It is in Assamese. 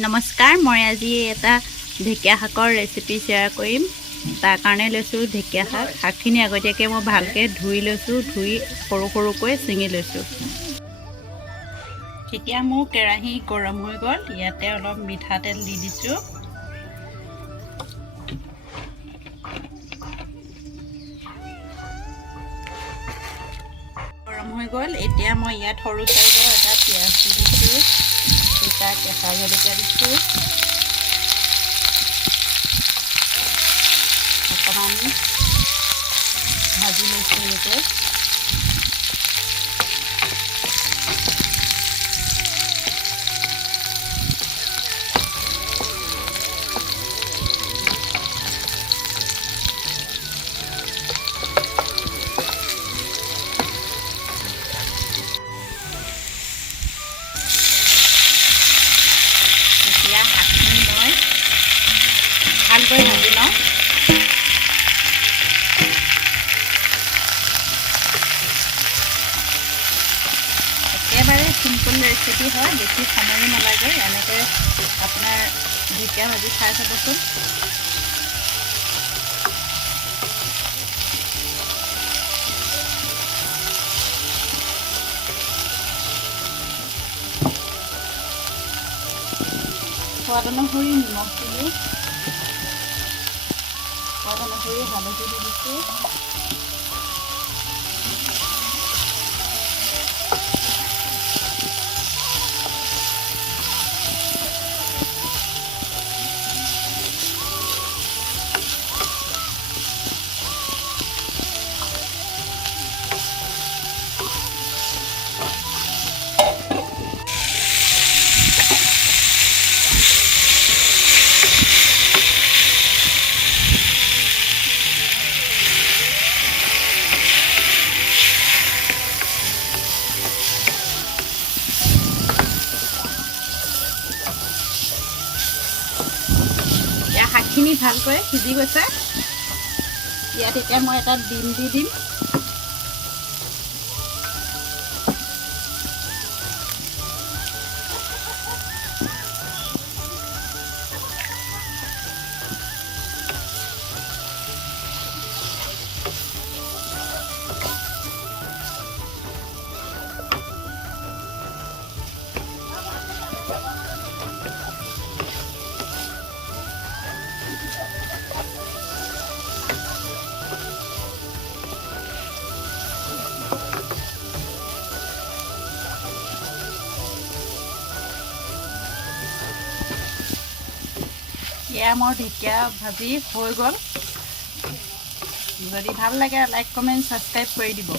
নমস্কাৰ, মই আজি এটা ঢেকীয়া শাকৰ ৰেচিপি শ্বেয়াৰ কৰিম। তাৰ কাৰণে লৈছোঁ ঢেকীয়া শাক। শাকখিনি আগতীয়াকৈ মই ভালকৈ ধুই লৈছোঁ, ধুই সৰু সৰুকৈ ছিঙি লৈছোঁ। এতিয়া মোৰ কেৰাহী গৰম হৈ গ'ল, ইয়াতে অলপ মিঠাতেল দি দিছোঁ। গৰম হৈ গ'ল, এতিয়া মই ইয়াত সৰু চাইজৰ এটা পিঁয়াজ দি দিছোঁ, দুটা কেঁচা জলকীয়া দিছোঁ, অকণমান ভাজি লৈছোঁ এনেকৈ। এতিয়া শাকখিনি মই ভালকৈ ভাজি লওঁ। একেবাৰে চিম্পল ৰেচিপি হয়, বেছি সময়ো নালাগে। এনেকৈ আপোনাৰ ঢেকীয়া ভাজি খাই চাবচোন। সোৱাদ অনুসৰি নিমখ দিলোঁ, সোৱাদ অনুসৰি হালধি দি দিছোঁ, শাকখিনি ভালকৈ সিজি গৈছে। ইয়াত এতিয়া মই এটা ডিম দি দিম। এয়া মোৰ ঢেকীয়া ভাজি হৈ গ'ল। যদি ভাল লাগে লাইক, কমেণ্ট, ছাবস্ক্ৰাইব কৰি দিব।